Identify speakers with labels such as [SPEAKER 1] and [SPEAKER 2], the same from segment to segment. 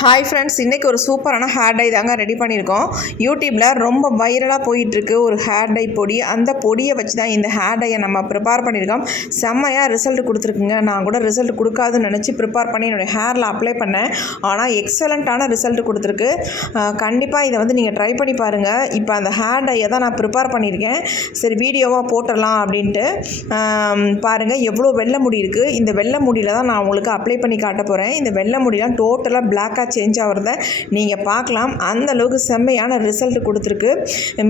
[SPEAKER 1] Hi friends இன்றைக்கி ஒரு சூப்பரான ஹேர் டை தாங்க ரெடி பண்ணியிருக்கோம். யூடியூப்பில் ரொம்ப வைரலாக போயிட்டுருக்கு ஒரு ஹேர் டை பொடி. அந்த பொடியை வச்சு தான் இந்த ஹேர் டையை நம்ம ப்ரிப்பேர் பண்ணியிருக்கோம். செம்மையாக ரிசல்ட் கொடுத்துருக்குங்க. நான் கூட ரிசல்ட் கொடுக்காதுன்னு நினச்சி ப்ரிப்பேர் பண்ணி என்னுடைய ஹேரில் அப்ளை பண்ணேன். ஆனால் எக்ஸலண்ட்டான ரிசல்ட் கொடுத்துருக்கு. கண்டிப்பாக இதை வந்து நீங்கள் ட்ரை பண்ணி பாருங்கள் இப்போ அந்த ஹேர் டையை தான் நான் ப்ரிப்பேர் பண்ணியிருக்கேன். சரி வீடியோவாக போட்டுடலாம் அப்படின்ட்டு. பாருங்கள் எவ்வளோ வெள்ளை முடி இருக்குது இந்த வெள்ளை முடியில் தான் நான் உங்களுக்கு அப்ளை பண்ணி காட்ட போகிறேன் இந்த வெள்ளை முடியெலாம் டோட்டலாக பிளாக்காக சேஞ்ச் ஆகிறத நீங்கள் பார்க்கலாம். அந்த அளவுக்கு செம்மையான ரிசல்ட் கொடுத்துருக்கு.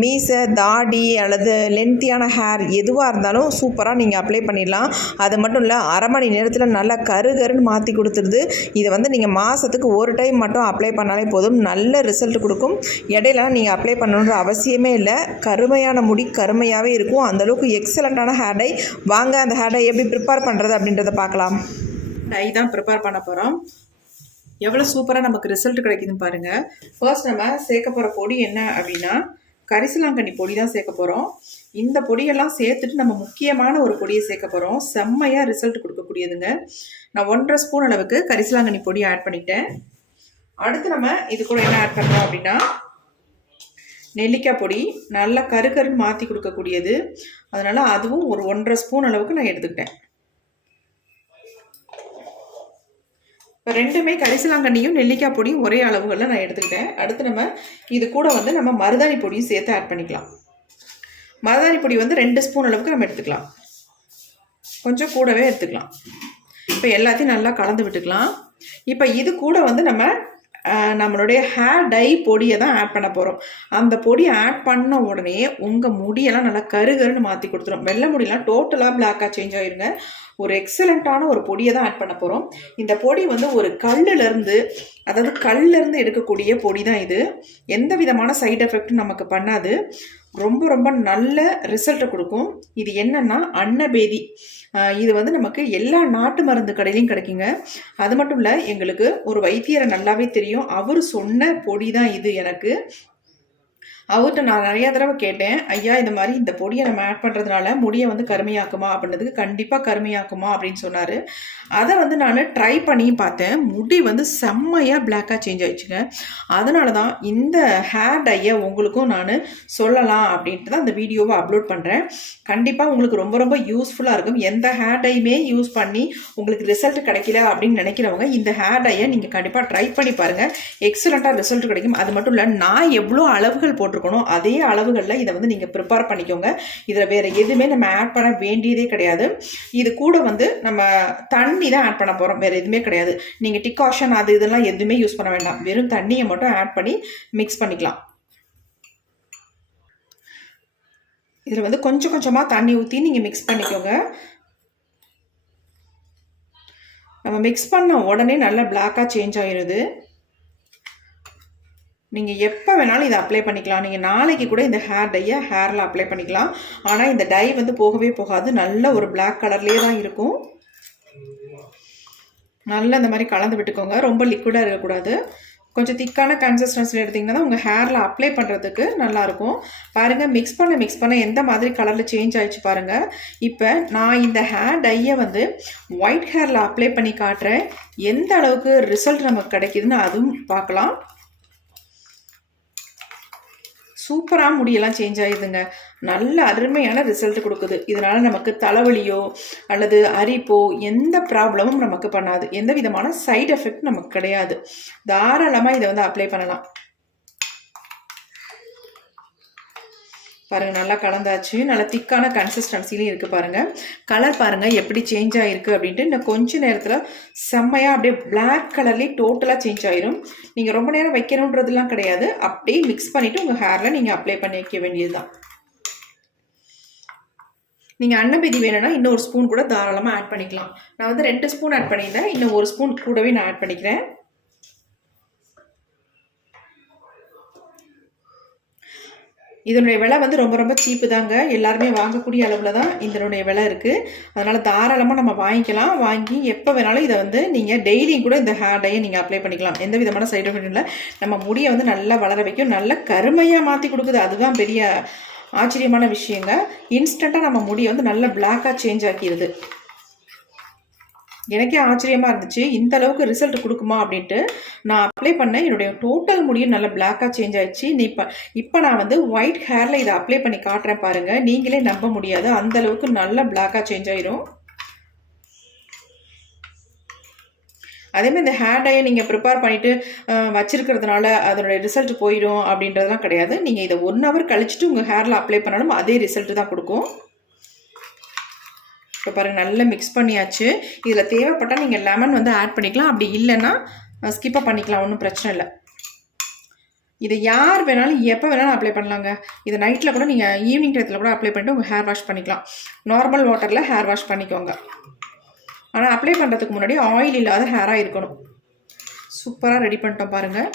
[SPEAKER 1] மீசை தாடி அல்லது லென்த்தியான ஹேர் எதுவாக இருந்தாலும் சூப்பராக நீங்கள் அப்ளை பண்ணிடலாம். அது மட்டும் இல்லை அரை மணி நேரத்தில் நல்லா கரு கருன்னு மாற்றி கொடுத்துருது. இதை வந்து நீங்கள் மாதத்துக்கு ஒரு டைம் மட்டும் அப்ளை பண்ணாலே போதும். நல்ல ரிசல்ட் கொடுக்கும். இடையில நீங்கள் அப்ளை பண்ணணுன்ற அவசியமே இல்லை. கருமையான முடி கருமையாகவே இருக்கும். அந்தளவுக்கு எக்ஸலண்ட்டான ஹேர் டை வாங்க. அந்த ஹேர் டை எப்படி ப்ரிப்பேர் பண்ணுறது அப்படின்றத பார்க்கலாம். டை தான் ப்ரிப்பேர் பண்ண போகிறோம் எவ்வளோ சூப்பராக நமக்கு ரிசல்ட் கிடைக்குதுன்னு பாருங்கள் ஃபர்ஸ்ட் நம்ம சேர்க்க போகிற பொடி என்ன அப்படின்னா கரிசலாங்கண்ணி பொடி தான் சேர்க்க போகிறோம் இந்த பொடியெல்லாம் சேர்த்துட்டு நம்ம முக்கியமான ஒரு பொடியை சேர்க்க போகிறோம் செம்மையாக ரிசல்ட் கொடுக்கக்கூடியதுங்க. நான் ஒன்றரை ஸ்பூன் அளவுக்கு கரிசலாங்கண்ணி பொடி ஆட் பண்ணிட்டேன். அடுத்து நம்ம இது கூட என்ன ஆட் பண்ணுறோம் அப்படின்னா நெல்லிக்காய் பொடி. நல்லா கரு கருன்னு மாற்றி கொடுக்கக்கூடியது. அதனால் அதுவும் ஒரு ஒன்றரை ஸ்பூன் அளவுக்கு நான் எடுத்துக்கிட்டேன். இப்போ ரெண்டுமே கரிசலாங்கண்ணியும் நெல்லிக்காய் பொடியும் ஒரே அளவுகளில் நான் எடுத்துக்கிட்டேன். அடுத்து நம்ம இது கூட வந்து நம்ம மருதாணி பொடியும் சேர்த்து ஆட் பண்ணிக்கலாம். மருதாணி பொடி வந்து ரெண்டு ஸ்பூன் அளவுக்கு நம்ம எடுத்துக்கலாம். கொஞ்சம் கூடவே எடுத்துக்கலாம். இப்போ எல்லாத்தையும் நல்லா கலந்து விட்டுக்கலாம். இப்போ இது கூட வந்து நம்ம நம்மளுடைய ஹேர் டை பொடியை தான் ஆட் பண்ண போகிறோம் அந்த பொடியை ஆட் பண்ண உடனே உங்கள் முடியெல்லாம் நல்லா கருகருன்னு மாற்றி கொடுத்துரும். வெள்ளை முடியெல்லாம் டோட்டலாக பிளாக்காக சேஞ்ச் ஆகிருங்க ஒரு எக்ஸலண்ட்டான ஒரு பொடியை தான் ஆட் பண்ண போகிறோம் இந்த பொடி வந்து ஒரு கல்லுலேருந்து அதாவது கல்லிருந்து எடுக்கக்கூடிய பொடி தான் இது. எந்த விதமான சைட் எஃபெக்ட்டும் நமக்கு பண்ணாது. ரொம்ப ரொம்ப நல்ல ரிசல்ட்டை கொடுக்கும். இது என்னென்னா அன்னபேதி. இது வந்து நமக்கு எல்லா நாட்டு மருந்து கடையிலையும் கிடைக்குங்க. அது மட்டும் இல்லை எங்களுக்கு ஒரு வைத்தியரை நல்லாவே தெரியும். அவர் சொன்ன பொடி தான் இது எனக்கு. அவர்கிட்ட நான் நிறையா தடவை கேட்டேன் ஐயா இந்த மாதிரி இந்த பொடியை நம்ம ஆட் பண்ணுறதுனால முடியை வந்து கருமையாக்குமா? அப்படின்றதுக்கு கண்டிப்பாக கருமையாக்குமா அப்படின்னு சொன்னார். அதை வந்து நான் ட்ரை பண்ணி பார்த்தேன். முடி வந்து செம்மையாக பிளாக்காக சேஞ்ச் ஆயிடுச்சுங்க. அதனால தான் இந்த ஹேர் டையை உங்களுக்கும் நான் சொல்லலாம் அப்படின்ட்டு தான் அந்த வீடியோவை அப்லோட் பண்ணுறேன் கண்டிப்பாக உங்களுக்கு ரொம்ப ரொம்ப யூஸ்ஃபுல்லாக இருக்கும். எந்த ஹேர் டையுமே யூஸ் பண்ணி உங்களுக்கு ரிசல்ட் கிடைக்கல அப்படின்னு நினைக்கிறவங்க இந்த ஹேர் டையை நீங்கள் கண்டிப்பாக ட்ரை பண்ணி பாருங்கள் எக்ஸலண்ட்டாக ரிசல்ட் கிடைக்கும். அது மட்டும் இல்லை நான் எவ்வளோ அளவுகள் போட்டு போட்டிருக்கணும். அதே அளவுகளில் இதை வந்து நீங்கள் ப்ரிப்பேர் பண்ணிக்கோங்க. இதில் வேறு எதுவுமே நம்ம ஆட் பண்ண வேண்டியதே கிடையாது. இது கூட வந்து நம்ம தண்ணி தான் ஆட் பண்ண போகிறோம் வேறு எதுவுமே கிடையாது. நீங்கள் டிகாஷன் அது இதெல்லாம் எதுவுமே யூஸ் பண்ண வேண்டாம். வெறும் தண்ணியை மட்டும் ஆட் பண்ணி மிக்ஸ் பண்ணிக்கலாம். இதில் வந்து கொஞ்சம் கொஞ்சமாக தண்ணி ஊற்றி நீங்கள் மிக்ஸ் பண்ணிக்கோங்க. நம்ம மிக்ஸ் பண்ண உடனே நல்லா பிளாக்காக சேஞ்ச் ஆகிடுது நீங்கள் எப்போ வேணாலும் இதை அப்ளை பண்ணிக்கலாம். நீங்கள் நாளைக்கு கூட இந்த ஹேர் டையை ஹேரில் அப்ளை பண்ணிக்கலாம். ஆனால் இந்த டை வந்து போகவே போகாது. நல்ல ஒரு பிளாக் கலர்லேயே தான் இருக்கும். நல்லா இந்த மாதிரி கலந்து விட்டுக்கோங்க. ரொம்ப லிக்விடாக இருக்கக்கூடாது. கொஞ்சம் திக்கான கன்சிஸ்டன்சியில் எடுத்திங்கன்னா தான் உங்கள் ஹேரில் அப்ளை பண்ணுறதுக்கு நல்லாயிருக்கும் பாருங்கள் மிக்ஸ் பண்ண மிக்ஸ் பண்ண எந்த மாதிரி கலரில் சேஞ்ச் ஆகிடுச்சு பாருங்கள் இப்போ நான் இந்த ஹேர் டையை வந்து ஒயிட் ஹேரில் அப்ளை பண்ணி காட்டுறேன். எந்த அளவுக்கு ரிசல்ட் நமக்கு கிடைக்குதுன்னு அதுவும் பார்க்கலாம். சூப்பராக முடியெல்லாம் சேஞ்ச் ஆகிடுதுங்க நல்ல அருமையான ரிசல்ட் கொடுக்குது. இதனால் நமக்கு தலைவலியோ அல்லது அரிப்போ எந்த ப்ராப்ளமும் நமக்கு பண்ணாது. எந்த விதமான சைடு எஃபெக்ட் நமக்கு கிடையாது. தாராளமாக இதை வந்து அப்ளை பண்ணலாம். பாருங்கள் நல்லா கலந்தாச்சு. நல்லா திக்கான கன்சிஸ்டன்சிலையும் இருக்குது பாருங்கள் கலர் பாருங்கள் எப்படி சேஞ்ச் ஆகிருக்கு அப்படின்ட்டு இன்னும் கொஞ்ச நேரத்தில் செம்மையாக அப்படியே பிளாக் கலர்லேயே டோட்டலாக சேஞ்ச் ஆயிரும். நீங்கள் ரொம்ப நேரம் வைக்கணுன்றதுலாம் கிடையாது. அப்படியே மிக்ஸ் பண்ணிவிட்டு உங்கள் ஹேரில் நீங்கள் அப்ளை பண்ணி வைக்க வேண்டியது தான் நீங்கள் அன்னபெதி வேணும்னா இன்னும் ஒரு ஸ்பூன் கூட தாராளமாக ஆட் பண்ணிக்கலாம். நான் வந்து ரெண்டு ஸ்பூன் ஆட் பண்ணியிருந்தேன். இன்னும் ஒரு ஸ்பூன் கூடவே நான் ஆட் பண்ணிக்கிறேன். இதனுடைய விலை வந்து ரொம்ப ரொம்ப சீப்பு தாங்க. எல்லாருமே வாங்கக்கூடிய அளவில் தான் இதனுடைய விலை இருக்குது அதனால் தாராளமாக நம்ம வாங்கிக்கலாம். வாங்கி எப்போ வேணாலும் இதை வந்து நீங்கள் டெய்லியும் கூட இந்த ஹேர் டையை நீங்கள் அப்ளை பண்ணிக்கலாம். எந்த விதமான சைடு எஃபெக்ட் இல்லை. நம்ம முடியை வந்து நல்லா வளர வைக்கும். நல்ல கருமையாக மாற்றி கொடுக்குது. அதுதான் பெரிய ஆச்சரியமான விஷயங்க. இன்ஸ்டண்ட்டாக நம்ம முடியை வந்து நல்ல பிளாக்காக சேஞ்ச் ஆக்கிடுது எனக்கே ஆச்சரியமாக இருந்துச்சு. இந்த அளவுக்கு ரிசல்ட் கொடுக்குமா அப்படின்ட்டு நான் அப்ளை பண்ணேன். என்னுடைய டோட்டல் முடியும் நல்லா பிளாக்காக சேஞ்ச் ஆயிடுச்சு. நீ இப்போ இப்போ நான் வந்து ஒயிட் ஹேரில் இதை அப்ளை பண்ணி காட்டுறேன் பாருங்கள் நீங்களே நம்ப முடியாது. அந்த அளவுக்கு நல்ல பிளாக்காக சேஞ்ச் ஆயிரும். அதேமாதிரி இந்த ஹேர் டையை நீங்கள் ப்ரிப்பேர் பண்ணிவிட்டு வச்சுருக்கிறதுனால அதனுடைய ரிசல்ட் போயிடும் அப்படின்றதுலாம் கிடையாது. நீங்கள் இதை ஒன் ஹவர் கழிச்சிட்டு உங்கள் ஹேரில் அப்ளை பண்ணாலும் அதே ரிசல்ட்டு தான் கொடுக்கும். இப்போ பாருங்கள் நல்லா மிக்ஸ் பண்ணியாச்சு. இதில் தேவைப்பட்டால் நீங்கள் லெமன் வந்து ஆட் பண்ணிக்கலாம். அப்படி இல்லைன்னா ஸ்கிப்பை பண்ணிக்கலாம். ஒன்றும் பிரச்சனை இல்லை. இதை யார் வேணாலும் எப்போ வேணாலும் அப்ளை பண்ணலாங்க. இதை நைட்டில் கூட நீங்கள் ஈவினிங் டயத்தில் கூட அப்ளை பண்ணிட்டு உங்கள் ஹேர் வாஷ் பண்ணிக்கலாம். நார்மல் வாட்டரில் ஹேர் வாஷ் பண்ணிக்கோங்க. ஆனால் அப்ளை பண்ணுறதுக்கு முன்னாடி ஆயில் இல்லாத ஹேராக இருக்கணும். சூப்பராக ரெடி பண்ணிட்டோம் பாருங்கள்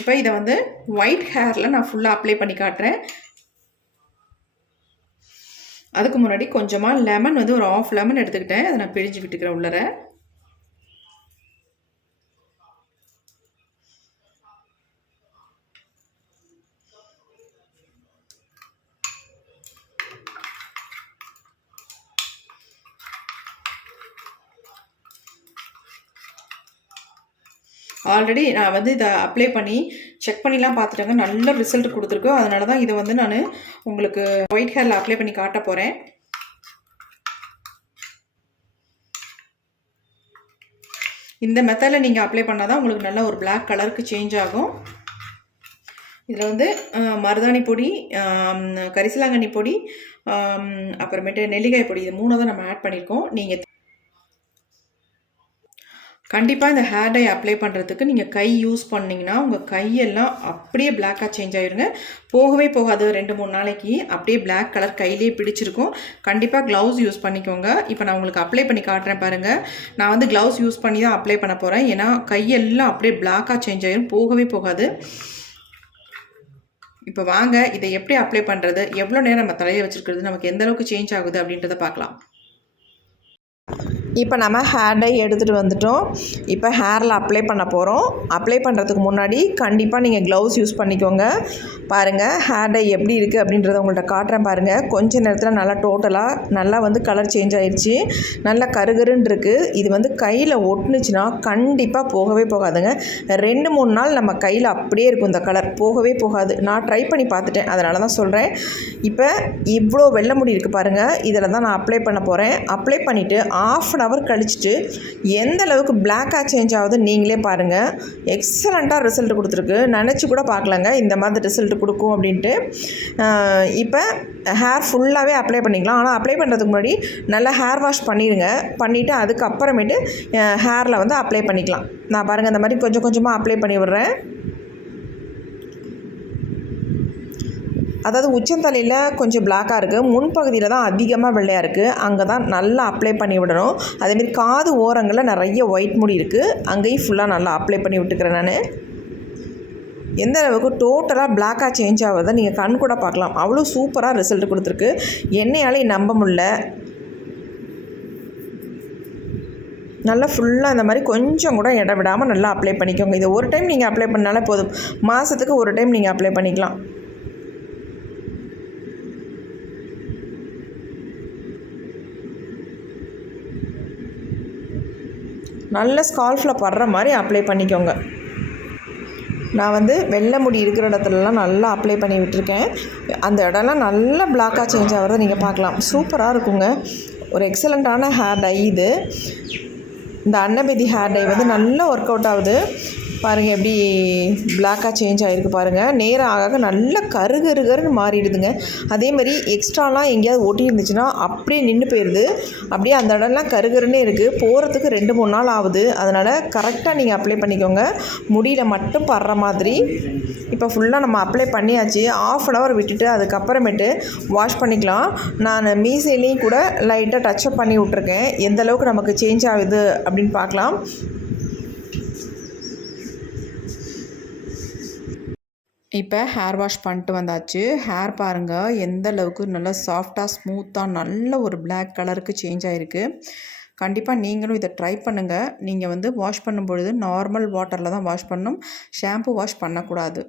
[SPEAKER 1] இப்போ இதை வந்து ஒயிட் ஹேரில் நான் ஃபுல்லாக அப்ளை பண்ணி காட்டுறேன். அதுக்கு முன்னாடி கொஞ்சமாக லெமன் வந்து ஒரு ஆஃப் லெமன் எடுத்துக்கிட்டேன். அதை நான் பிழிஞ்சு விட்டுக்கிறேன் உள்ளர. ஆல்ரெடி நான் வந்து இதை அப்ளை பண்ணி செக் பண்ணிலாம் பார்த்துட்டேங்க. நல்ல ரிசல்ட் கொடுத்துருக்கு. அதனால தான் இதை வந்து நான் உங்களுக்கு ஒயிட் ஹேரில் அப்ளை பண்ணி காட்ட போகிறேன் இந்த மெத்தடில் நீங்கள் அப்ளை பண்ணால் தான் உங்களுக்கு நல்ல ஒரு பிளாக் கலருக்கு சேஞ்ச் ஆகும். இதில் வந்து மருதாணி பொடி கரிசலாங்கண்ணி பொடி அப்புறமேட்டு நெல்லிக்காய் பொடி இது மூணு தான் நம்ம ஆட் பண்ணியிருக்கோம். நீங்கள் கண்டிப்பாக இந்த ஹேர் டை அப்ளை பண்ணுறதுக்கு நீங்கள் கை யூஸ் பண்ணிங்கன்னா உங்கள் கையெல்லாம் அப்படியே பிளாக்காக சேஞ்ச் ஆகிருங்க போகவே போகாது. ரெண்டு மூணு நாளைக்கு அப்படியே பிளாக் கலர் கையிலேயே பிடிச்சிருக்கும். கண்டிப்பாக க்ளவுஸ் யூஸ் பண்ணிக்கோங்க. இப்போ நான் உங்களுக்கு அப்ளை பண்ணி காட்டுறேன் பாருங்கள் நான் வந்து க்ளவுஸ் யூஸ் பண்ணி தான் அப்ளை பண்ண போகிறேன் ஏன்னா கையெல்லாம் அப்படியே பிளாக்காக சேஞ்ச் ஆகிரும் போகவே போகாது. இப்போ வாங்க. இதை எப்படி அப்ளை பண்ணுறது எவ்வளோ நேரம் நம்ம தலையை வச்சுருக்கிறது? நமக்கு எந்த அளவுக்கு சேஞ்ச் ஆகுது அப்படின்றத பார்க்கலாம்.
[SPEAKER 2] இப்போ நம்ம ஹேர் டை எடுத்துகிட்டு வந்துட்டோம். இப்போ ஹேரில் அப்ளை பண்ண போகிறோம். அப்ளை பண்ணுறதுக்கு முன்னாடி கண்டிப்பாக நீங்கள் க்ளவுஸ் யூஸ் பண்ணிக்கோங்க. பாருங்கள் ஹேர் டை எப்படி இருக்குது அப்படின்றத உங்கள்கிட்ட காட்டுறேன் பாருங்கள் கொஞ்ச நேரத்தில் நல்லா டோட்டலாக நல்லா வந்து கலர் சேஞ்ச் ஆகிடுச்சி நல்லா கருகருன்னு இருக்குது. இது வந்து கையில் ஒட்டுனுச்சுன்னா கண்டிப்பாக போகவே போகாதுங்க. ரெண்டு மூணு நாள் நம்ம கையில் அப்படியே இருக்கும் இந்த கலர். போகவே போகாது. நான் ட்ரை பண்ணி பார்த்துட்டேன். அதனால தான் சொல்கிறேன். இப்போ இவ்வளோ வெள்ளை முடி இருக்குது பாருங்கள் இதில் தான் நான் அப்ளை பண்ண போகிறேன். அப்ளை பண்ணிவிட்டு ஆஃப் அன் ஹவர் கழிச்சிட்டு எந்த அளவுக்கு பிளாக்காக சேஞ்ச் ஆகுது நீங்களே பாருங்கள் எக்ஸலண்ட்டாக ரிசல்ட் கொடுத்துருக்கு. நினச்சி கூட பார்க்கலங்க. இந்த மாதிரி ரிசல்ட் கொடுக்கும் அப்படின்ட்டு. இப்போ ஹேர் ஃபுல்லாகவே அப்ளை பண்ணிக்கலாம். ஆனால் அப்ளை பண்ணுறதுக்கு முன்னாடி நல்லா ஹேர் வாஷ் பண்ணிடுங்க. பண்ணிவிட்டு அதுக்கப்புறமேட்டு ஹேரில் வந்து அப்ளை பண்ணிக்கலாம். நான் பாருங்கள் இந்த மாதிரி கொஞ்சம் கொஞ்சமாக அப்ளை பண்ணி விட்றேன். அதாவது உச்சந்தலையில் கொஞ்சம் பிளாக்காக இருக்குது முன்பகுதியில் தான் அதிகமாக வெள்ளையாக இருக்குது அங்கே தான் நல்லா அப்ளை பண்ணி விடணும். அதேமாரி காது ஓரங்களில் நிறைய ஒயிட் முடி இருக்குது அங்கேயும் ஃபுல்லாக நல்லா அப்ளை பண்ணி விட்டுக்கிறேன் நான். எந்த அளவுக்கு டோட்டலாக பிளாக்காக சேஞ்ச் ஆகுதை நீங்கள் கண் கூட பார்க்கலாம். அவ்வளோ சூப்பராக ரிசல்ட் கொடுத்துருக்கு. என்னையாலே நம்ப முடில நல்லா ஃபுல்லாக இந்த மாதிரி கொஞ்சம் கூட இடம் விடாமல் நல்லா அப்ளை பண்ணிக்கோங்க. இதை ஒரு டைம் நீங்கள் அப்ளை பண்ணாலே போதும். மாதத்துக்கு ஒரு டைம் நீங்கள் அப்ளை பண்ணிக்கலாம். நல்ல ஸ்கால்ஃபில் படுற மாதிரி அப்ளை பண்ணிக்கோங்க. நான் வந்து வெள்ளை முடி இருக்கிற இடத்துலலாம் நல்லா அப்ளை பண்ணி விட்டுருக்கேன். அந்த இடம்லாம் நல்லா பிளாக்காக சேஞ்ச் ஆகிறத நீங்கள் பார்க்கலாம். சூப்பராக இருக்குங்க. ஒரு எக்ஸலண்ட்டான ஹேர் டை இது. இந்த அன்னபேதி ஹேர் டை வந்து நல்லா ஒர்க் அவுட் ஆகுது. பாருங்கள் எப்படி பிளாக்காக சேஞ்ச் ஆகிருக்கு பாருங்கள் நேரம் ஆக நல்லா கரு கரு கருன்னு மாறிடுதுங்க. அதே மாதிரி எக்ஸ்ட்ராலாம் எங்கேயாவது ஒட்டி இருந்துச்சுன்னா அப்படியே நின்று போயிடுது அப்படியே அந்த இடம்லாம் கருகருன்னே இருக்குது போகிறதுக்கு ரெண்டு மூணு நாள் ஆகுது. அதனால் கரெக்டாக நீங்கள் அப்ளை பண்ணிக்கோங்க. முடியில் மட்டும் படுற மாதிரி. இப்போ ஃபுல்லாக நம்ம அப்ளை பண்ணியாச்சு. ஆஃப் அன் ஹவர் விட்டுட்டு அதுக்கப்புறமேட்டு வாஷ் பண்ணிக்கலாம். நான் மீசையிலையும் கூட லைட்டாக டச்சப் பண்ணி விட்ருக்கேன் எந்த அளவுக்கு நமக்கு சேஞ்ச் ஆகுது அப்படின்னு பார்க்கலாம்.
[SPEAKER 1] இப்போ ஹேர் வாஷ் பண்ணிட்டு வந்தாச்சு. ஹேர் பாருங்கள் எந்த அளவுக்கு நல்லா சாஃப்டாக ஸ்மூத்தாக நல்ல ஒரு பிளாக் கலருக்கு சேஞ்ச் ஆகிருக்கு கண்டிப்பாக நீங்களும் இதை ட்ரை பண்ணுங்கள் நீங்கள் வந்து வாஷ் பண்ணும்பொழுது நார்மல் வாட்டரில் தான் வாஷ் பண்ணணும். ஷாம்பு வாஷ் பண்ணக்கூடாது.